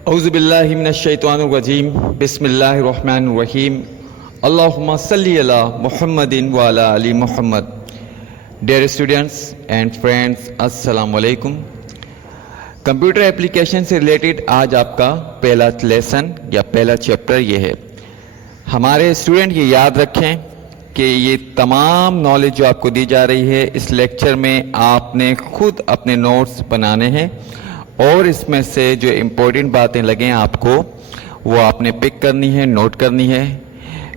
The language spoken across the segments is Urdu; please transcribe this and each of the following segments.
اعوذ باللہ من الشیطان الرجیم بسم اللہ الرحمن الرحیم اللہم صلی علی محمد وعلی آل محمد. ڈیئر اسٹوڈنٹس اینڈ فرینڈس، السلام علیکم. کمپیوٹر اپلیکیشن سے ریلیٹڈ آج آپ کا پہلا لیسن یا پہلا چیپٹر یہ ہے. ہمارے اسٹوڈنٹ یہ یاد رکھیں کہ یہ تمام نالج جو آپ کو دی جا رہی ہے اس لیکچر میں آپ نے خود اپنے نوٹس بنانے ہیں، اور اس میں سے جو امپورٹنٹ باتیں لگیں آپ کو وہ آپ نے پک کرنی ہے، نوٹ کرنی ہے،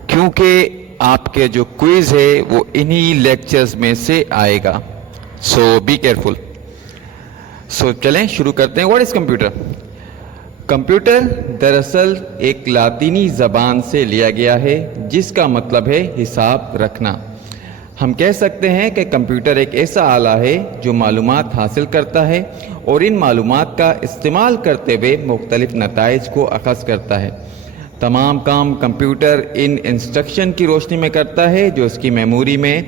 کیونکہ آپ کے جو کوئز ہے وہ انہی لیکچرز میں سے آئے گا. سو بی کیئرفل. سو چلیں شروع کرتے ہیں. What is computer? کمپیوٹر دراصل ایک لاطینی زبان سے لیا گیا ہے جس کا مطلب ہے حساب رکھنا. ہم کہہ سکتے ہیں کہ کمپیوٹر ایک ایسا آلہ ہے جو معلومات حاصل کرتا ہے اور ان معلومات کا استعمال کرتے ہوئے مختلف نتائج کو اخذ کرتا ہے. تمام کام کمپیوٹر ان انسٹرکشن کی روشنی میں کرتا ہے جو اس کی میموری میں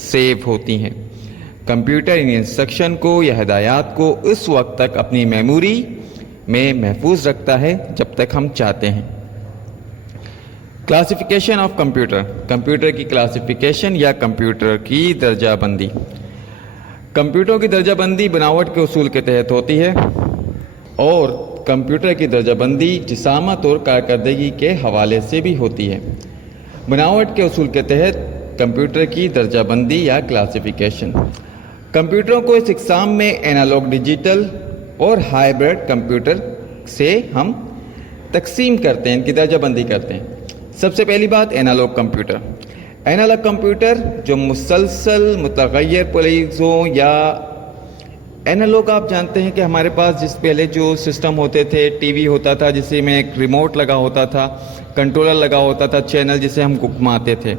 سیو ہوتی ہیں. کمپیوٹر ان انسٹرکشن کو یا ہدایات کو اس وقت تک اپنی میموری میں محفوظ رکھتا ہے جب تک ہم چاہتے ہیں. Classification of computer. کمپیوٹر کی کلاسیفیکیشن یا کمپیوٹر کی درجہ بندی. کمپیوٹر کی درجہ بندی بناوٹ کے اصول کے تحت ہوتی ہے، اور کمپیوٹر کی درجہ بندی جسامت اور کارکردگی کے حوالے سے بھی ہوتی ہے. بناوٹ کے اصول کے تحت کمپیوٹر کی درجہ بندی یا کلاسیفیکیشن. کمپیوٹروں کو اس اقسام میں اینالوگ، ڈیجیٹل اور ہائبرڈ کمپیوٹر سے ہم تقسیم کرتے ہیں، ان کی درجہ بندی کرتے ہیں. سب سے پہلی بات اینالوگ کمپیوٹر. اینالوگ کمپیوٹر جو مسلسل متغیر پلیز ہوں، یا اینالوگ آپ جانتے ہیں کہ ہمارے پاس جس پہلے جو سسٹم ہوتے تھے، ٹی وی ہوتا تھا جس میں ایک ریموٹ لگا ہوتا تھا، کنٹرولر لگا ہوتا تھا، چینل جسے ہم گھماتے تھے،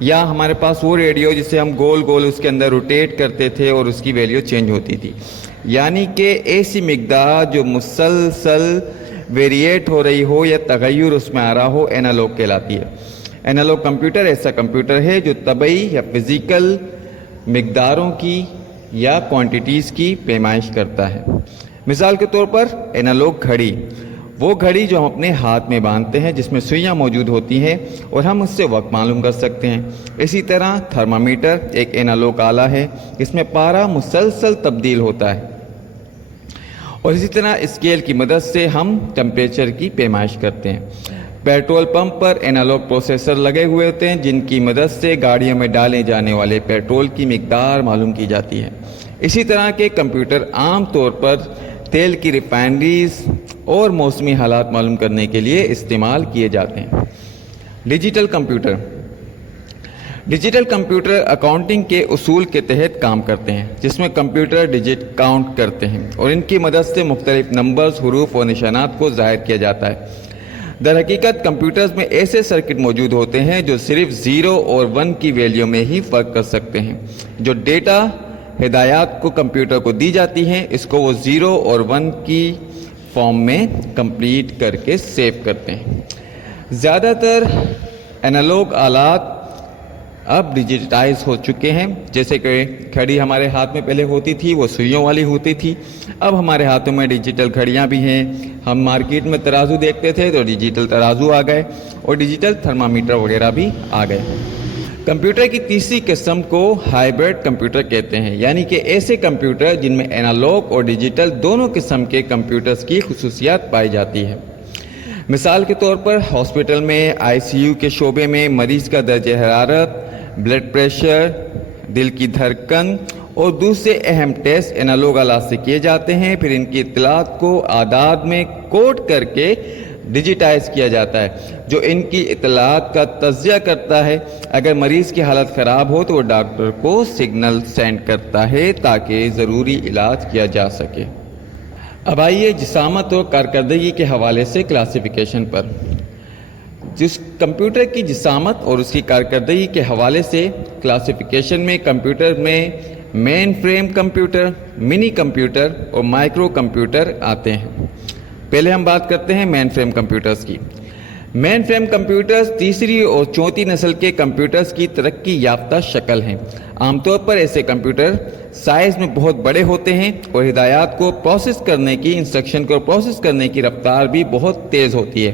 یا ہمارے پاس وہ ریڈیو جسے ہم گول گول اس کے اندر روٹیٹ کرتے تھے اور اس کی ویلیو چینج ہوتی تھی. یعنی کہ ایسی مقدار جو مسلسل ویریٹ ہو رہی ہو یا تغیر اس میں آ رہا ہو، اینالوگ کہلاتی ہے. اینالوگ کمپیوٹر ایسا کمپیوٹر ہے جو طبعی یا فزیکل مقداروں کی یا کوانٹیٹیز کی پیمائش کرتا ہے. مثال کے طور پر اینالوگ گھڑی، وہ گھڑی جو ہم اپنے ہاتھ میں باندھتے ہیں جس میں سوئیاں موجود ہوتی ہیں اور ہم اس سے وقت معلوم کر سکتے ہیں. اسی طرح تھرمامیٹر ایک اینالوگ آلہ ہے جس میں پارا مسلسل تبدیل ہوتا ہے، اور اسی طرح اسکیل کی مدد سے ہم ٹمپریچر کی پیمائش کرتے ہیں. پیٹرول پمپ پر اینالوگ پروسیسر لگے ہوئے ہوتے ہیں جن کی مدد سے گاڑیوں میں ڈالے جانے والے پیٹرول کی مقدار معلوم کی جاتی ہے. اسی طرح کے کمپیوٹر عام طور پر تیل کی ریفائنریز اور موسمی حالات معلوم کرنے کے لیے استعمال کیے جاتے ہیں. Digital computer. Digital computer accounting کے اصول کے تحت کام کرتے ہیں جس میں کمپیوٹر ڈیجٹ کاؤنٹ کرتے ہیں اور ان کی مدد سے مختلف نمبرز، حروف اور نشانات کو ظاہر کیا جاتا ہے. در حقیقت کمپیوٹرز میں ایسے سرکٹ موجود ہوتے ہیں جو صرف 0 اور 1 کی ویلیو میں ہی فرق کر سکتے ہیں. جو ڈیٹا ہدایات کو کمپیوٹر کو دی جاتی ہیں اس کو وہ 0 اور 1 کی فارم میں کمپلیٹ کر کے سیو کرتے ہیں. زیادہ تر اینالوگ آلات اب ڈیجیٹائز ہو چکے ہیں. جیسے کہ گھڑی ہمارے ہاتھ میں پہلے ہوتی تھی وہ سوئیوں والی ہوتی تھی، اب ہمارے ہاتھوں میں ڈیجیٹل گھڑیاں بھی ہیں. ہم مارکیٹ میں ترازو دیکھتے تھے تو ڈیجیٹل ترازو آ گئے، اور ڈیجیٹل تھرمامیٹر وغیرہ بھی آ گئے. کمپیوٹر کی تیسری قسم کو ہائبرڈ کمپیوٹر کہتے ہیں، یعنی کہ ایسے کمپیوٹر جن میں اینالوگ اور ڈیجیٹل دونوں قسم کے کمپیوٹرز کی خصوصیات پائی جاتی ہے. مثال کے طور پر ہاسپٹل میں ICU کے شعبے میں مریض کا درجہ حرارت، بلڈ پریشر، دل کی دھڑکن اور دوسرے اہم ٹیسٹ اینالوگ آلات سے کیے جاتے ہیں. پھر ان کی اطلاعات کو اعداد میں کوڈ کر کے ڈیجیٹائز کیا جاتا ہے جو ان کی اطلاعات کا تجزیہ کرتا ہے. اگر مریض کی حالت خراب ہو تو وہ ڈاکٹر کو سگنل سینڈ کرتا ہے تاکہ ضروری علاج کیا جا سکے. اب آئیے جسامت اور کارکردگی کے حوالے سے کلاسیفیکیشن پر. جس کمپیوٹر کی جسامت اور اس کی کارکردگی کے حوالے سے کلاسیفیکیشن میں کمپیوٹر میں مین فریم کمپیوٹر، منی کمپیوٹر اور مائکرو کمپیوٹر آتے ہیں. پہلے ہم بات کرتے ہیں مین فریم کمپیوٹرز کی. مین فریم کمپیوٹرز تیسری اور چوتھی نسل کے کمپیوٹرز کی ترقی یافتہ شکل ہیں۔ عام طور پر ایسے کمپیوٹر سائز میں بہت بڑے ہوتے ہیں اور ہدایات کو پروسیس کرنے کی انسٹرکشن کو پروسیس کرنے کی رفتار بھی بہت تیز ہوتی ہے۔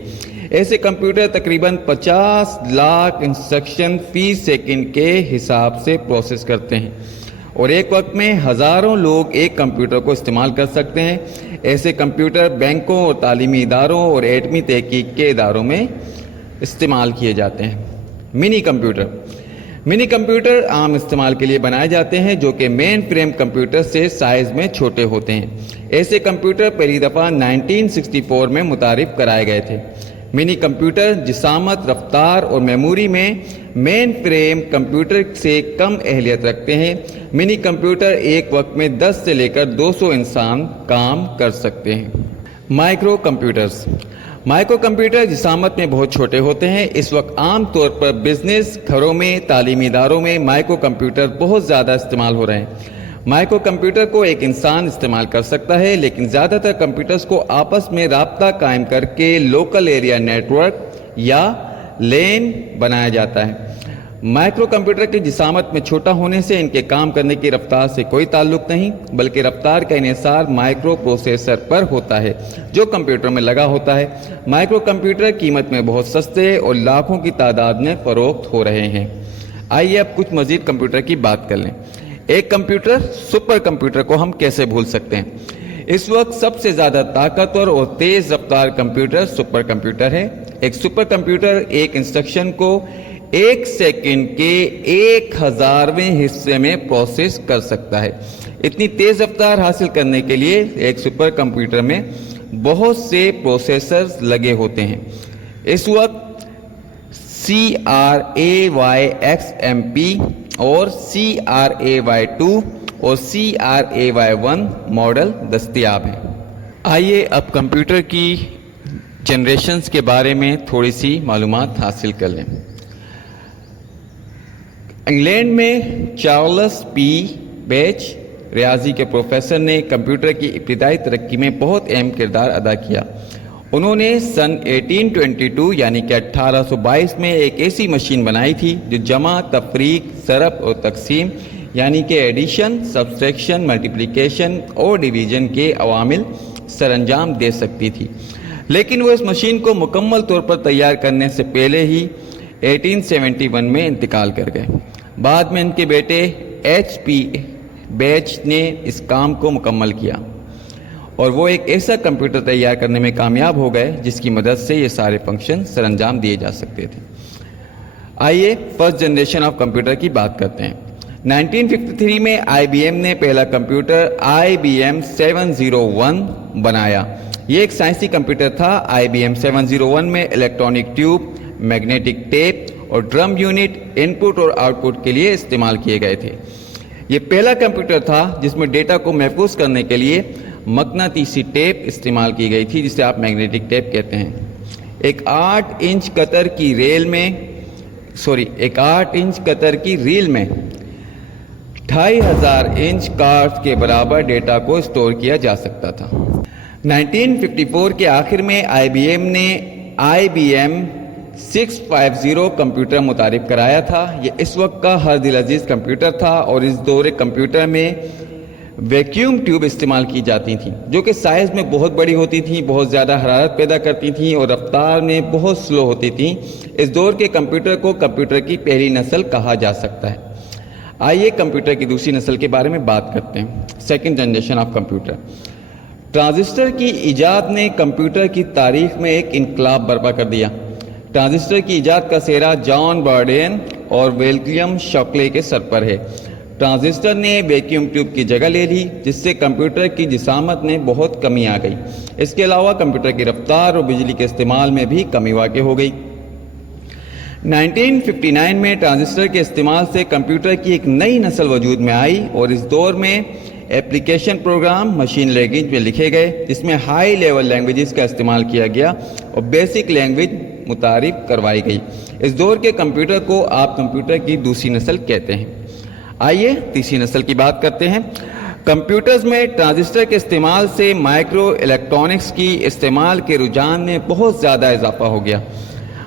ایسے کمپیوٹر تقریباً 50 لاکھ انسٹرکشن فی سیکنڈ کے حساب سے پروسیس کرتے ہیں اور ایک وقت میں ہزاروں لوگ ایک کمپیوٹر کو استعمال کر سکتے ہیں۔ ایسے کمپیوٹر بینکوں اور تعلیمی اداروں اور ایٹمی تحقیق کے اداروں میں استعمال کیے جاتے ہیں۔ منی کمپیوٹر عام استعمال کے لیے بنائے جاتے ہیں جو کہ مین فریم کمپیوٹر سے سائز میں چھوٹے ہوتے ہیں۔ ایسے کمپیوٹر پہلی دفعہ 1964 میں متعارف کرائے گئے تھے۔ منی کمپیوٹر جسامت، رفتار اور میموری میں مین فریم کمپیوٹر سے کم اہلیت رکھتے ہیں۔ منی کمپیوٹر ایک وقت میں 10 سے لے کر 200 انسان کام کر سکتے ہیں۔ مائکرو کمپیوٹر جسامت میں بہت چھوٹے ہوتے ہیں۔ اس وقت عام طور پر بزنس، گھروں میں، تعلیمی اداروں میں مائکرو کمپیوٹر بہت زیادہ استعمال ہو رہے ہیں۔ مائکرو کمپیوٹر کو ایک انسان استعمال کر سکتا ہے، لیکن زیادہ تر کمپیوٹرز کو آپس میں رابطہ قائم کر کے لوکل ایریا نیٹ ورک یا لین بنایا جاتا ہے۔ مائکرو کمپیوٹر کی جسامت میں چھوٹا ہونے سے ان کے کام کرنے کی رفتار سے کوئی تعلق نہیں، بلکہ رفتار کا انحصار مائکرو پروسیسر پر ہوتا ہے جو کمپیوٹر میں لگا ہوتا ہے۔ مائکرو کمپیوٹر قیمت میں بہت سستے اور لاکھوں کی تعداد میں فروخت ہو رہے ہیں۔ آئیے اب کچھ مزید کمپیوٹر کی بات کر لیں۔ ایک کمپیوٹر، سپر کمپیوٹر کو ہم کیسے بھول سکتے ہیں؟ اس وقت سب سے زیادہ طاقتور اور تیز رفتار کمپیوٹر سپر کمپیوٹر ہے۔ ایک سپر کمپیوٹر ایک انسٹرکشن کو 1 سیکنڈ کے 1000ویں حصے میں پروسیس کر سکتا ہے۔ اتنی تیز رفتار حاصل کرنے کے لیے ایک سپر کمپیوٹر میں بہت سے پروسیسرز لگے ہوتے ہیں۔ اس وقت CRAY-XMP اور CRAY-2 اور CRAY-1 ماڈل دستیاب ہیں۔ آئیے اب کمپیوٹر کی جنریشنز کے بارے میں تھوڑی سی معلومات حاصل کر لیں۔ انگلینڈ میں چارلس پی بیچ ریاضی کے پروفیسر نے کمپیوٹر کی ابتدائی ترقی میں بہت اہم کردار ادا کیا۔ انہوں نے سن 1822 یعنی کہ 1822 میں ایک ایسی مشین بنائی تھی جو جمع، تفریق، ضرب اور تقسیم یعنی کہ ایڈیشن، سبٹریکشن، ملٹیپلیکیشن اور ڈویژن کے عوامل سر انجام دے سکتی تھی، لیکن وہ اس مشین کو مکمل طور پر تیار کرنے سے پہلے ہی 1871 میں انتقال کر گئے۔ بعد میں ان کے بیٹے ایچ پی بیچ نے اس کام کو مکمل کیا اور وہ ایک ایسا کمپیوٹر تیار کرنے میں کامیاب ہو گئے جس کی مدد سے یہ سارے فنکشن سر انجام دیے جا سکتے تھے۔ آئیے فرسٹ جنریشن آف کمپیوٹر کی بات کرتے ہیں۔ 1953 میں IBM نے پہلا کمپیوٹر IBM 701 بنایا۔ یہ ایک سائنسی کمپیوٹر تھا۔ IBM 701 میں الیکٹرانک ٹیوب، میگنیٹک ٹیپ اور ڈرم یونٹ ان پٹ اور آؤٹ پٹ کے لیے استعمال کیے گئے تھے۔ یہ پہلا کمپیوٹر تھا جس میں ڈیٹا کو محفوظ کرنے کے لیے مقناطیسی ٹیپ استعمال کی گئی تھی جسے آپ میگنیٹک ٹیپ کہتے ہیں۔ ایک 8 انچ قطر کی ریل میں 2500 انچ کارڈز کے برابر ڈیٹا کو اسٹور کیا جا سکتا تھا۔ 1954 کے آخر میں IBM نے IBM 650 کمپیوٹر متعارف کرایا تھا۔ یہ اس وقت کا ہر دل عزیز کمپیوٹر تھا اور اس دور کمپیوٹر میں ویکیوم ٹیوب استعمال کی جاتی تھیں جو کہ سائز میں بہت بڑی ہوتی تھیں، بہت زیادہ حرارت پیدا کرتی تھیں اور رفتار میں بہت سلو ہوتی تھیں۔ اس دور کے کمپیوٹر کو کمپیوٹر کی پہلی نسل کہا جا سکتا ہے۔ آئیے کمپیوٹر کی دوسری نسل کے بارے میں بات کرتے ہیں، second generation of computer. Transistor کی ایجاد نے کمپیوٹر کی تاریخ میں ایک انقلاب برپا کر دیا۔ ٹرانزسٹر کی ایجاد کا سہرا جان بارڈین اور ویلیم شاکلے کے سر پر ہے۔ ٹرانزسٹر نے ویکیوم ٹیوب کی جگہ لے لی جس سے کمپیوٹر کی جسامت میں بہت کمی آ گئی۔ اس کے علاوہ کمپیوٹر کی رفتار اور بجلی کے استعمال میں بھی کمی واقع ہو گئی۔ 1959 میں ٹرانزسٹر کے استعمال سے کمپیوٹر کی ایک نئی نسل وجود میں آئی اور اس دور میں ایپلیکیشن پروگرام مشین لینگویج میں لکھے گئے جس میں ہائی لیول لینگویجز کا استعمال کیا گیا اور بیسک لینگویج متعارف کروائی گئی۔ اس دور کے کمپیوٹر کو آپ کمپیوٹر کی دوسری نسل کہتے ہیں۔ آئیے تیسری نسل کی بات کرتے ہیں۔ کمپیوٹرز میں ٹرانزسٹر کے استعمال سے مائکرو الیکٹرانکس کی استعمال کے رجحان میں بہت زیادہ اضافہ ہو گیا۔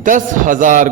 10,000